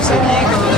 c'est qui comme on a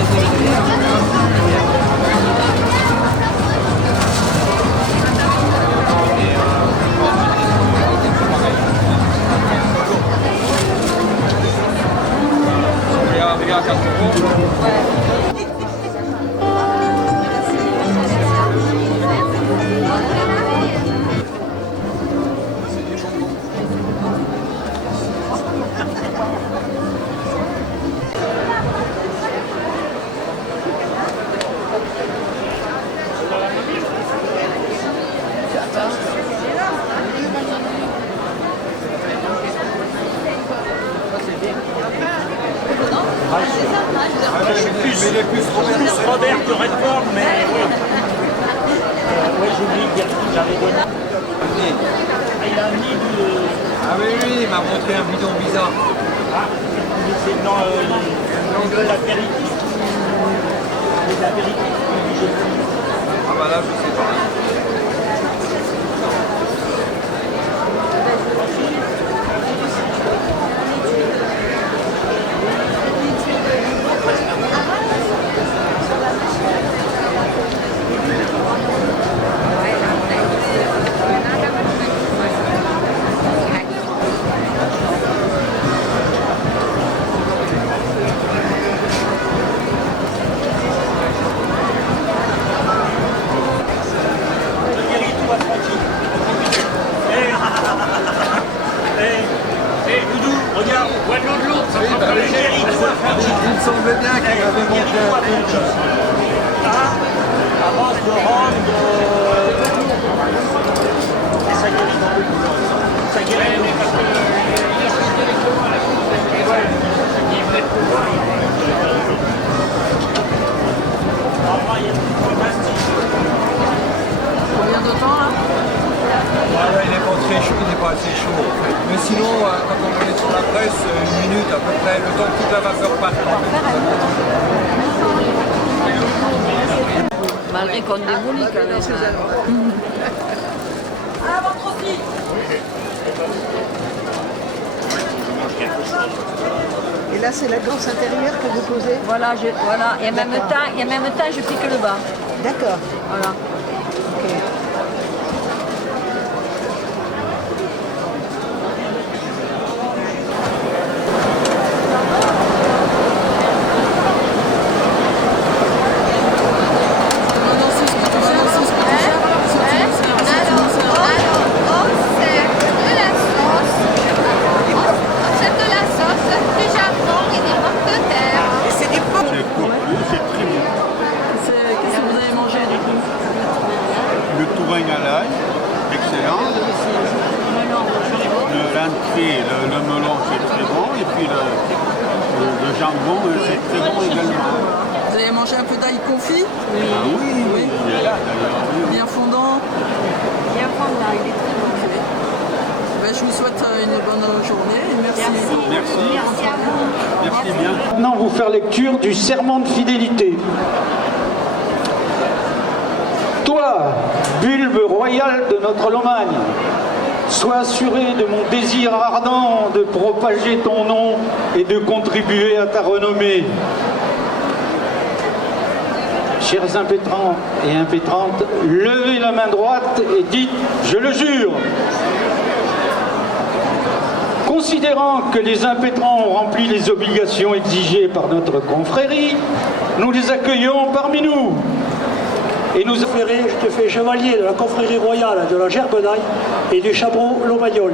plus Robert que Redford, mais ouais, j'oublie que j'avais donné. Il a mis du... Ah oui, oui, il m'a montré un bidon bizarre. Ah, c'est dans l'apéritif. L'apéritif. Ah bah là, je sais pas. Il me semblait bien qu'il avait montré un truc. À base de rhum, et ça guérit. Ça guérit. Combien de temps là? Il n'est pas très chaud, il n'est pas assez chaud en fait. Mais sinon, quand on est sur la presse, 1 minute à peu près, le temps que toute la vapeur parte. Malgré qu'on démolit quand même. À votre aussi. Et là, c'est la danse intérieure que vous posez? Voilà, et en même temps, je pique le bas. D'accord. Voilà. Ok. Le melon, c'est très bon, et puis le jambon, c'est très bon également. Vous avez mangé un peu d'ail confit? Oui. Ah oui, il est là d'ailleurs. Oui. Bien fondant? Bien fondant, il est très bon. Okay. Ben, je vous souhaite une bonne journée et merci. Merci. Merci à vous. Merci bien. Maintenant, vous faire lecture du serment de fidélité. Toi, bulbe royal de notre Lomagne, sois assuré de mon désir ardent de propager ton nom et de contribuer à ta renommée. Chers impétrants et impétrantes, levez la main droite et dites « Je le jure ». Considérant que les impétrants ont rempli les obligations exigées par notre confrérie, nous les accueillons parmi nous. Et nous confrérie, je te fais chevalier de la confrérie royale de la Gerbenaille et du Chabot Lomagnol.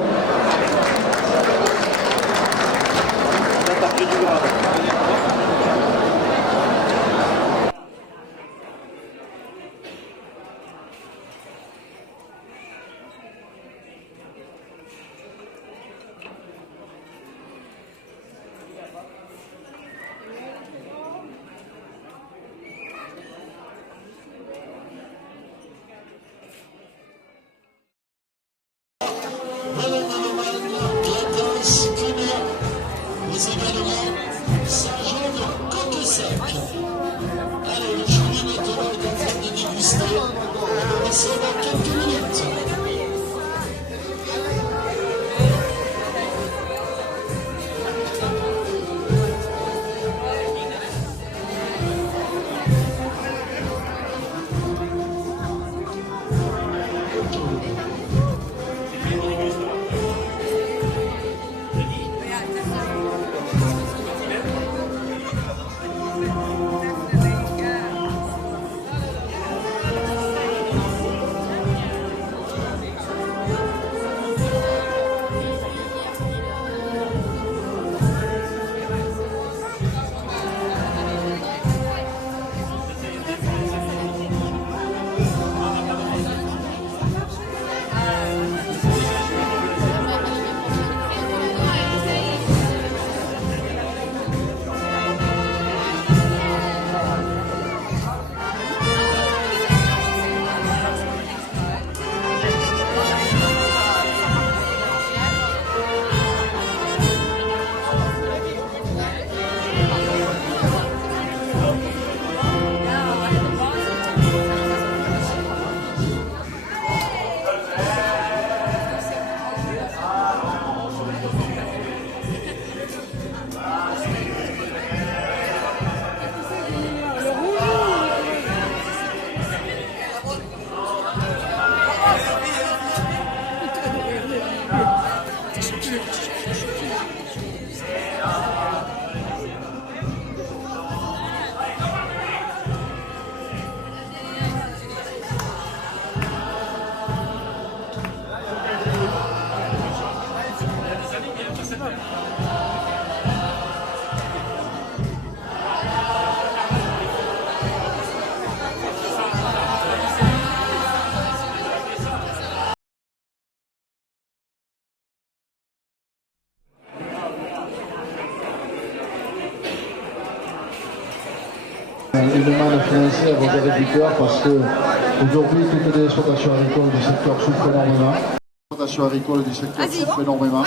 une manne financière aux agriculteurs parce qu'aujourd'hui, toutes les exploitations agricoles du secteur souffrent énormément. Les exploitations agricoles du secteur souffrent énormément.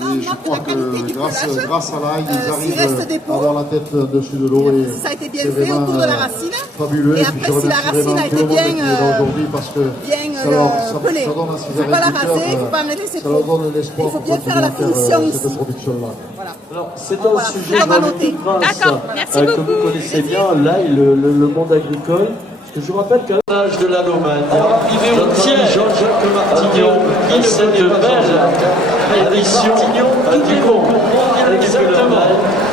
Et je crois que grâce à l'ail, ils arrivent à avoir la tête au-dessus de l'eau. Et ça a été bien fait autour de la racine. Fabuleux. Et après, si la racine a été bien aujourd'hui parce que pelée, il ne faut pas la raser, il ne faut pas enlever ses troncs. Il faut bien faire la finition ici. Voilà. Alors, c'est un sujet que vous connaissez bien, l'ail, le monde agricole. Je vous rappelle qu'à l'âge de la Lomagne, Jean-Jacques Martignon, il cette belle édition du concours mondial. Exactement.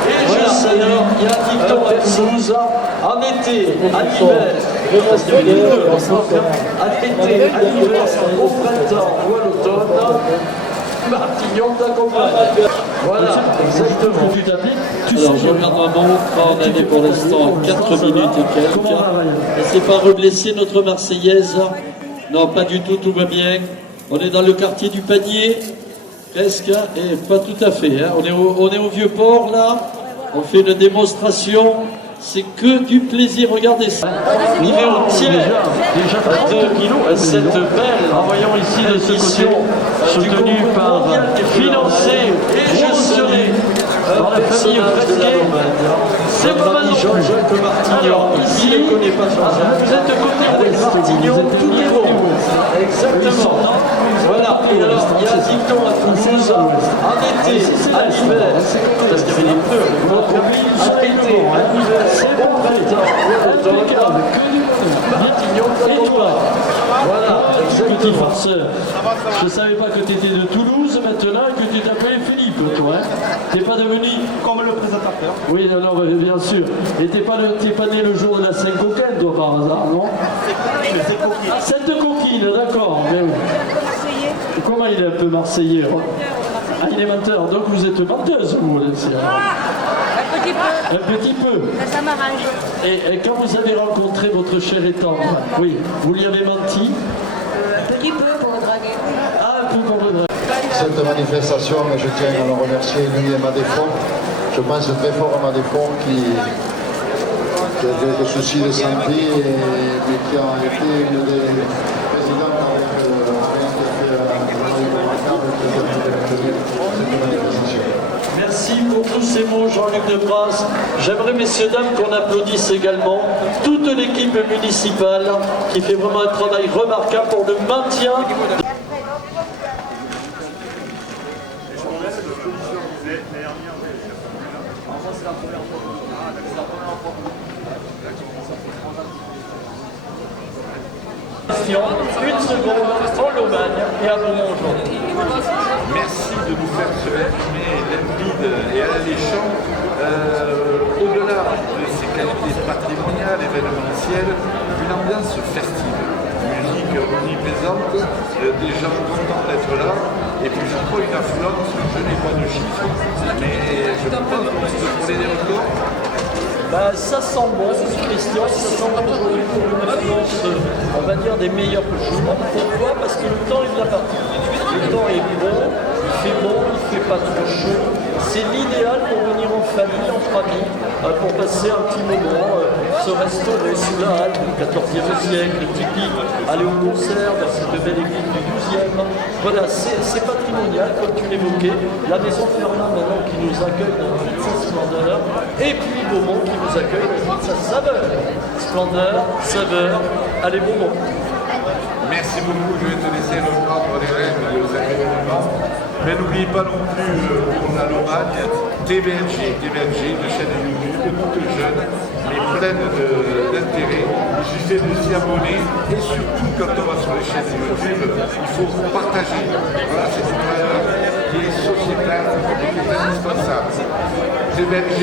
Et je sais, il y a un dicton à Toulouse, en été, à l'hiver, au printemps ou à l'automne, Martignon t'accompagne. Voilà, exactement. Alors Jean-Bernard Montre en avait pour l'instant 4 minutes et quelques. Ne s'est pas reblessé notre Marseillaise. Non, pas du tout, tout va bien. On est dans le quartier du Panier, presque, et pas tout à fait. Hein. On est au Vieux-Port là, on fait une démonstration. C'est que du plaisir, regardez ça. Arrivé au tiers, déjà 32 kilos, cette belle, envoyons ici l'édition soutenue par, financée et promotionnée par la famille Fresquet. C'est pas mal. Jean-Jacques Martignon, ici, vous êtes côté Martignon, tout est bon. Exactement. Voilà, et alors il y a un dicton à Toulouse, en été, à l'hiver, parce qu'il y avait des pneus, à l'été, à l'hiver, c'est bon printemps, l'automne, Martignon, et toi. Voilà, petit farceur. Je ne savais pas que tu étais de Toulouse maintenant et que tu t'appelais Philippe, toi. Hein. Tu n'es pas devenu comme le présentateur. Oui, non, bien sûr. Et tu n'es pas né le jour de la Saint-Coquin, toi, par hasard, non? Sainte-Coquine, d'accord. Mais oui. Comment il est un peu marseillais? Ah, il est menteur. Donc vous êtes menteuse, vous, aussi. Un petit peu. Un petit peu. Ça m'arrange. Et quand vous avez rencontré votre cher et tendre, oui, vous lui avez menti? Un petit peu pour le draguer. Ah, un peu pour le draguer. Cette manifestation, je tiens à le remercier, lui et Madéfond. Je pense très fort à Madéfond qui a des soucis de santé, mais qui a été une des présidentes avec cette manifestation. Merci pour tous ces mots, Jean-Luc Debras. J'aimerais, messieurs, dames, qu'on applaudisse également toute l'équipe municipale qui fait vraiment un travail remarquable pour le maintien. Une seconde en Lomagne et à Beaumont aujourd'hui. Merci de nous faire se filmer limpide et alléchant. Au-delà de ces qualités patrimoniales, événementielles, une ambiance festive. Musique omniprésente, des gens contents d'être là, et puis je crois une affluence, je n'ai pas de chiffres, mais je pense qu'on peut trouver des records. Bah, ça sent bon, Christian, ça sent bon aujourd'hui pour une affluence, on va dire, des meilleurs jours. Pourquoi? Parce que le temps est bien parti. Le temps est bon, il fait bon, il ne fait pas trop chaud. C'est l'idéal pour venir en famille, entre amis, pour passer un petit moment, se restaurer sous la halle du XIVe siècle, typique, aller au concert dans cette belle église du XIIe. Voilà, c'est patrimonial, comme tu l'évoquais. La maison Fernand maintenant qui nous accueille dans toute sa splendeur, et puis Beaumont qui nous accueille dans toute sa saveur. Splendeur, saveur, allez Beaumont. Merci beaucoup, je vais te laisser reprendre les rênes de cet événement. Mais n'oublie pas non plus pour la Lomagne, TVNG, une chaîne YouTube toute jeune, mais pleine d'intérêt. Il suffit de s'y abonner et surtout quand on va sur les chaînes YouTube, il faut partager. Voilà, c'est une valeur qui est sociétale et qui est indispensable. TVNG.